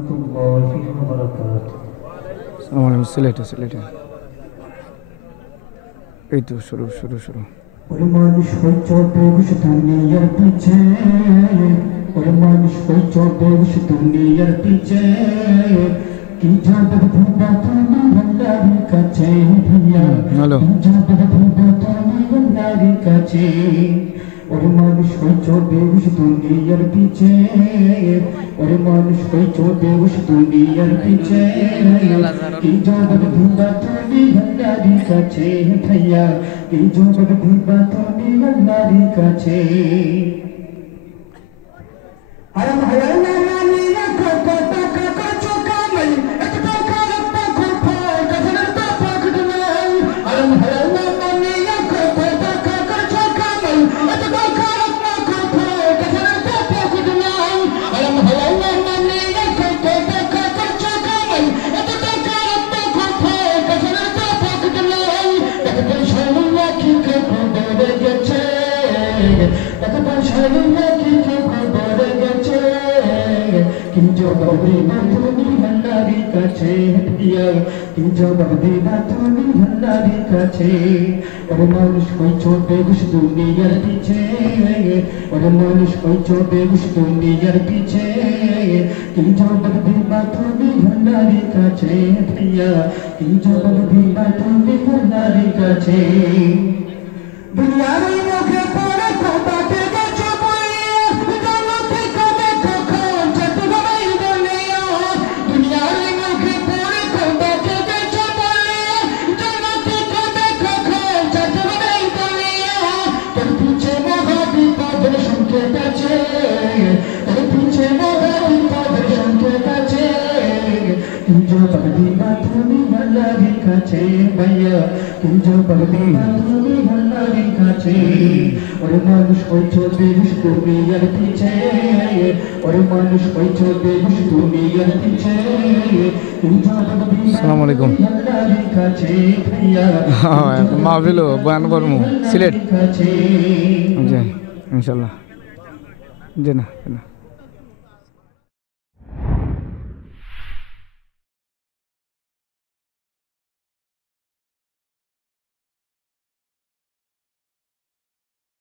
warahmatullahi wabarakatuh. Assalamualaikum. সিলেটে এই তো শুরু ওরে মানুষ হইছো বেহুশ দুনিয়ার পিছে, ওরে মানুষ হইছো বেহুশ দুনিয়ার পিছে, কি যাবে ভুবা তুমি আল্লাহর কাছে ভাইয়া, কি যাবে ভুবা তুমি আল্লাহর কাছে। ওরে মানুষ হইছো বেহুশ দুনিয়ার পিছে, ওরে মানুষ হইছো বেহুশ দুনিয়ার পিছে, কি যাবে ভুবা তুমি আল্লাহর কাছে ভাইয়া, কি যাবে ভুবা তুমি আল্লাহর কাছে। আরাম হায়ানা মানিয়া কত টাকা কাছো কামাই, এত টাকা রাখতে কোথায় কাজের তো পকেট নাই। আরাম হায়ানা মানিয়া কত টাকা কাছো কামাই, এত টাকা রাখতে কোথায় কাজের তো পকেট নাই। আরাম হায়ানা মানিয়া কত টাকা কাছো কামাই, এত টাকা রাখতে কোথায় কাজের তো পকেট নাই। একবার সামনে কি খবর গেছে, একবার সামনে কি খবর গেছে, কি জবাব দিবা তুমি আল্লাহর কাছে দিয়া, কি জবাব দিবা তুমি আল্লাহর কাছে। ওরে মানুষ হইছো বেহুশ দুনিয়ার পিছে, ওরে মানুষ হইছো বেহুশ দুনিয়ার পিছে, কি জবাব দিবা তুমি আল্লাহর কাছে দিয়া, কি জবাব দিবা তুমি আল্লাহর কাছে। দুনিয়ার মুখে পড়ে খোদাকে গেছো বইয়া, জান্নাতে কবে কখন চট্টগ্রামের দুনিয়া। দুনিয়ার মুখে পড়ে খোদাকে গেছো বইয়া, জান্নাতে কবে কখন চট্টগ্রামের দুনিয়া। তোর পিছে মহা বিপদের সংকেত আছে, তোর পিছে মহা বিপদের সংকেত আছে, কি জবাব দিবা তুমি আল্লাহর কাছে ভাইয়া, কি জবাব দিবা তুমি আল্লাহর কাছে। ওরে মানুষ হইছো বেহুশ দুনিয়ার পিছে, ওরে মানুষ হইছো বেহুশ দুনিয়ার পিছে, কি জবাব দিবা আসসালামু আলাইকুম। আল্লাহর কাছে ভাইয়া, মাহফিল বয়ান করমু সিলেট কাছে। জি ইনশাআল্লাহ জি না